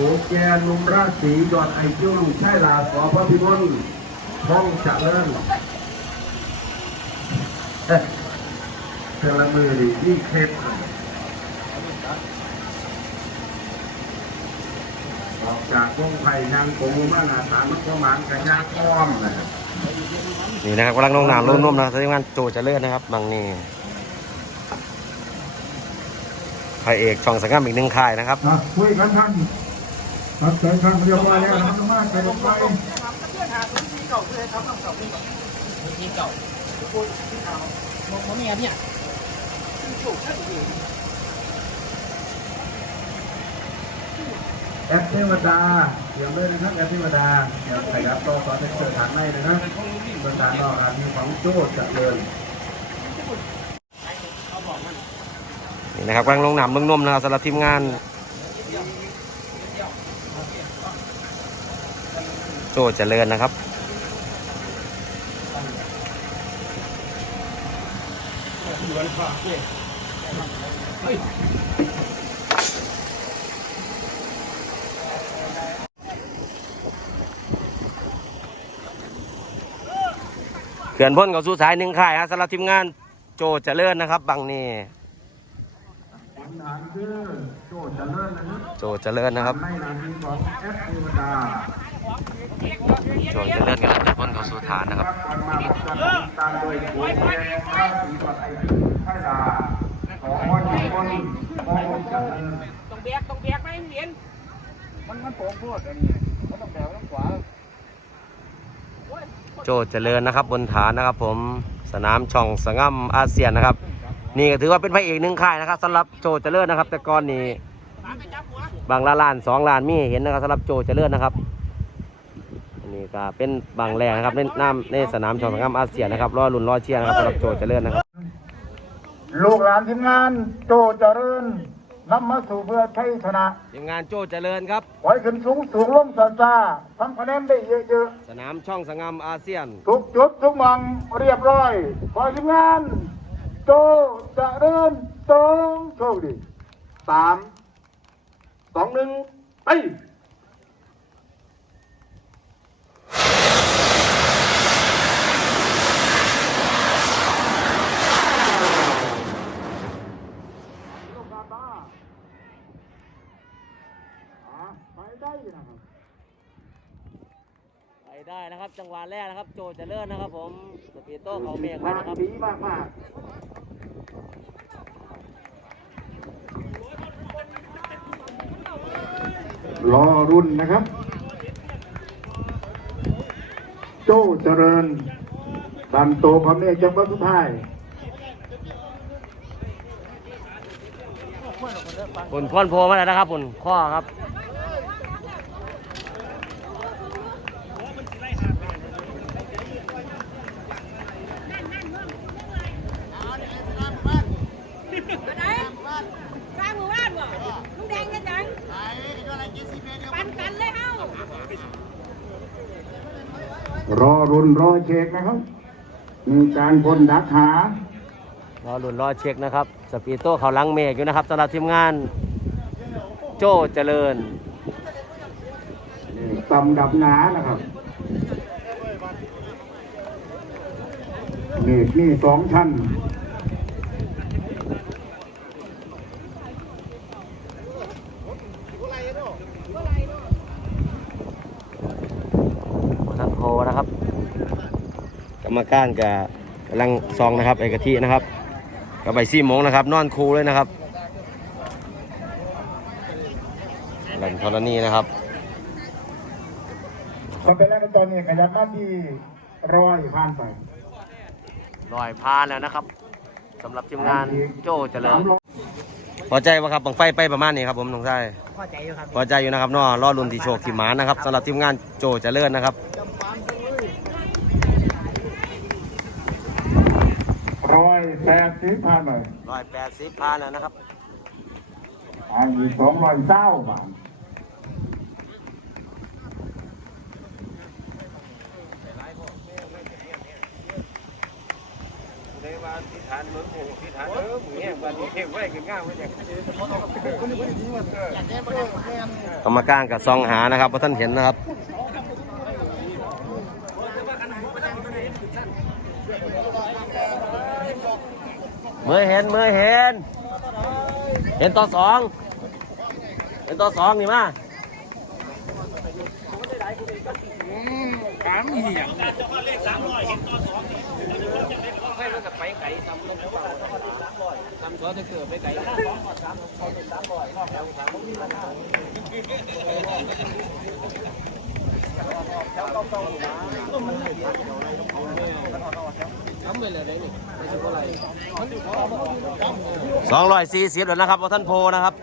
โกแกนุมราชสียอดไอคิวลูกชายลาสอพระพิมลท้องเจริญเอ๊ะเทละมือดิยิ่งเคล็ดออกจากวงไผ่ยางโกมูมานาสารมันก็หมานกันยากอ้อมนะครับนี่นะครับกำลังลงน้ำลงนุ่มนะครับทีมงานโจเจะเลื่อนนะครับ บางนี่พระเอกช่องสังกัดอีกหนึ่งค่ายนะครับอะคุยกันท่าน ครับเชิญท่านเรียบร้อยแล้วนะมากไปลงไปที่เก่าคุยที่เก่าหมเนี่ยเนี่ยถูกใช่ไหมแอปเทวดาเดี๋ยวเลยนะครับแอปเทวดาเดี๋ยวขยับต่อต่อเป็นเปิดฐานในนะครับเปิดฐานต่ออามีของโจ้จะเดินนี่นะครับกำลังลงน้ำลงนุ่มนะครับสำหรับทีมงาน โจเจริญนะครับ เขื่อนพ้นกับสู้สายหนึ่งค่ายฮะสำหรับทีมงานโจเจริญนะครับ บางนี่โจ้จะเดินนะครับโจเจริญนะครับ ในนามที่ของแอปเทวดาโจเจริญกับเขื่อนพ้นกับสู้ฐานนะครับวันมาพบกันตามโดยโกแกราชสีวัดไอคิวไทยดาสองวันหนึ่งคนมองจะเดินต้องแบกต้องแบกไหมเหรียญมันมันโป่งโคตรอันนี้มันต้องแบกต้องขวาโจเจริญนะครับบนฐานนะครับ ผมสนามช่องสง่ำอาเซียนนะครับ นี่ก็ถือว่าเป็นพระเอกหนึ่งค่ายนะครับสำหรับโจเจริญนะครับ แต่ก่อนนี่บางละล้านสองล้านมีให้เห็นนะครับสำหรับโจเจริญนะครับอันนี้ ก็เป็นบางแรงนะครับในน้ำในสนามช่องสง่ำอาเซียนนะครับรอลุ่นรอเชียร์นะครับสำหรับโจเจริญนะครับ ลูกหลานทีมงานโจเจริญนำมาสู่เพื่อชัยชนะทีมงานโจเจริญครับไว้ขึ้นสูงสูงลงซาซาทำคะแนนได้เยอะสนามช่องสง่ำอาเซียนๆทุกจุดทุกมังเรียบร้อยขอทีมงานโจเจริญตองโชคดีสามสองหนึ่งไปไปได้นะครับ ไปได้นะครับ จังหวะแรกนะครับ โจเจริญนะครับ ผมสปีโต้เขาเมฆไว้ทางนะครับดีมากมากรอรุ่นนะครับ โจ้เจริญดันโตพระเมฆจังหวัดสุดท้ายผลค้อนโพมาแล้วนะครับผลข้อครับ ไหนสร้างหมู่บ้านบ่ลุงแดงกันจังปันกันเลยเฮ้าร อรุ่นรอเช็คนะครับมีการพลดักหารอลุ่นรอเช็คนะครับสปีโต้เขาลังเมฆอยู่นะครับสำหรับทีมงาน โจเจริญตำดับหนานะครับนี่นี่สองชั้น ทั นโพนะครับ กรรมการกับกำลังซองนะครับเอกทีนะครับกับใบซี่โมงนะครับ นอนคูเลยนะครับหลังธรณีนะครับก็เป็นแรกตอนนี้ขยับมาที่ร้อยผ่านไปลอยพานแล้วนะครับสำหรับทีมงานโจเจริญพอใจปะครับบังไฟไปประมาณนี้ครับผมน้องชายพอใจอยู่ครับพอใจอยู่นะครับเนอรอรุ่นที่โชคที่หมานะครับสำหรับทีมงานโจเจริญนะครับ ร้อย แปดสิบผ่านไปร้อยแปดสิบพานแล้วนะครับ อันนี้สองร้อยเศร้าบาททที่ฐานเมืองโอ้ที่ฐานเออหมูแห้งบ้านนี้เฮ้ยไว้กันง่ายไว้เนี่ยกรรมการกับซองหานะครับเพราะท่านเห็นนะครับเมื่อเห็นเมื่อเห็น เห็นต่อสองเห็นต่อสองนี่มากางเหี่ยง สองร้อยสี่สิบแล้วนะครับเพราะท่านโพนะครับ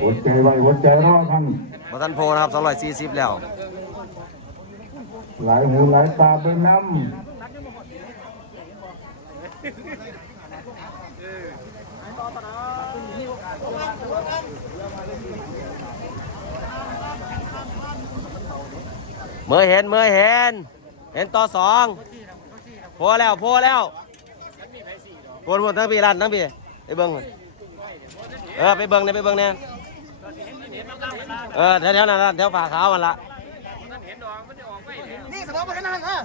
หัวใจไว้หัวใจรอท่านเพราะท่านโพนะครับสองร้อยสี่สิบแล้ว หลายหูหลายตาเบิ่งน้เมื่อเห็นเมื่อเห็น เห็นต่อสอง โพแล้วโพแล้วโพนโพนทั้งปีรันทั้งปีไปเบิ้งก่อนเออไปเบิ้งเนี่ยไปเบิ้งเนี่ยเออแถวๆนั้นล่ะแถวฝาขาวมันละนี่สมมติว่านั่นฮะ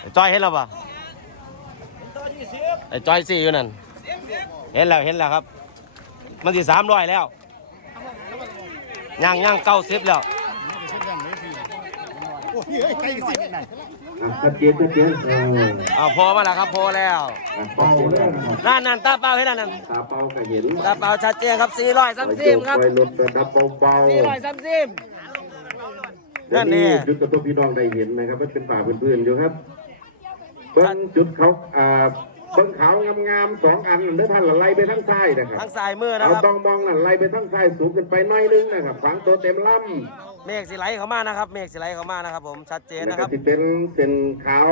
ไอ้จอยเห็นแล้วปะไอ้จอยสี่อยู่นั่นเห็นแล้วเห็นแล้วครับ มันสิสามร้อยแล้วย่างย่างเก้าสิบแล้วโอ้ยเฮ้ยไกลสิไหนำชัดเจนชัดเจนเออเอาพอมาแล้วครับพอแล้วเป่าแล้วนะครับนั่นนั่นตาเปล่าเห็นแล้วนั่นตาเป่าก็เห็นตาเปล่าชัดเจนครับสี่ร้อยสามสิบครับไว้ลดระดับเบาสี่ร้อยสามสิบๆนั่นนี่จุดกระทบพี่น้องได้เห็นนะครับมันเป็นป่าพื้นๆอยู่ครับเบิ้งจุดเขาอ่าเบิ้งเขางามๆสองอันเด้อท่านละไล่ไปทั้งซ้ายนะครับ ทางซ้ายมือนะเอาครับ ต้องมองนั่นไล่ไปทั้งซ้ายสูงขึ้นไปหน้อยนึงนะครับฝังตัวเต็มล เมฆสีไหลเข้ามานะครับ เมฆสีไหลเข้ามานะครับ ผมชัดเจนำนะครับที่เป็นเป็นขาว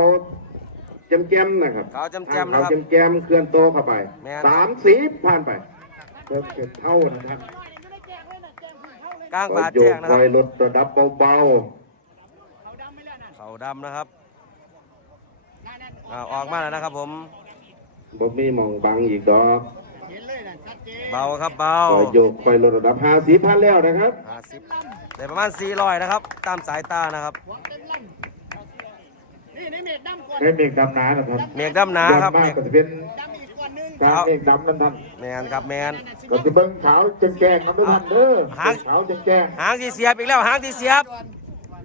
แจ่มๆนะครับขาวแจ่มๆนะครับขาวแจ่มๆเคลื่อนโตวเข้าไปแม่น สามสีผ่านไปเพิ่มเก็บเท่านะครับกลางฝาโยแจ้กงนะคครัอบยลดระดับเบาเขาดำนะครับอ่าออกมาแล้วนะครับ ผมๆบ่มีหมองบังอีกดอก เบาครับเบาคอยโยกคอยลดระดับห้าสีพันแล้วนะครับห้าสิบแต่ประมาณสี่ร้อยนะครับ ตามสายตานะครับนี่ในเม็ดดำก่อนให้เมฆดำน้านะครับเมฆดำหนาครับยอดเมมากฆก็จะเป็นดำอีกก่อนนึงการเมฆดำนั่นท่านแมนครับแมนก็จะเบิ่งขาวแจ้งๆครับทุกท่านเด้อหางขาวแจ้งหางที่เสียบอีกแล้วหางที่เสียบ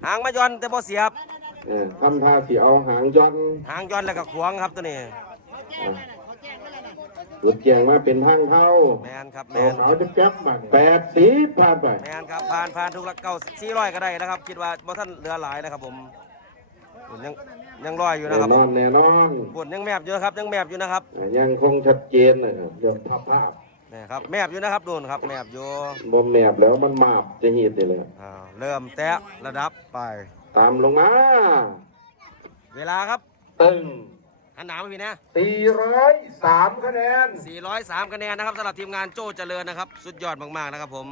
หางมาย้อนแต่พอเสียบๆเออทำท่าสีเอาหางย้อน หางย้อนแล้วก็ขวางครับตัวนี้ สุดแจ้งว่าเป็นทางเข้าแมนครับแมเอานขาวจะแก๊บมาแปดสีผ่านไปแมนครับผ่านผ่านทุกละเก้าสี่ร้อยก็ได้นะครับ คิดว่าบ่ท่านเหลือหลายนะครับผมผมยังยังร้อยอยู่แน่นะครับนอนแน่นอนปวดยังแมบอยู่นะครับยังแมบอยู่นะครับ ยังคงชัดเจนนะครับเรื่องภาพภาพนี่ครับแมบอยู่นะครับโดนครับแมบอยู่บ่แมบแล้วมันมาบจะเหีดเลยอ่าเริ่มแตะระดับไป ตามลงมา เวลาครับ ตึง หันหนามาพี่นะ 403 คะแนน 403 คะแนนนะครับสำหรับทีมงานโจ้เจริญนะครับ สุดยอดมากๆนะครับผม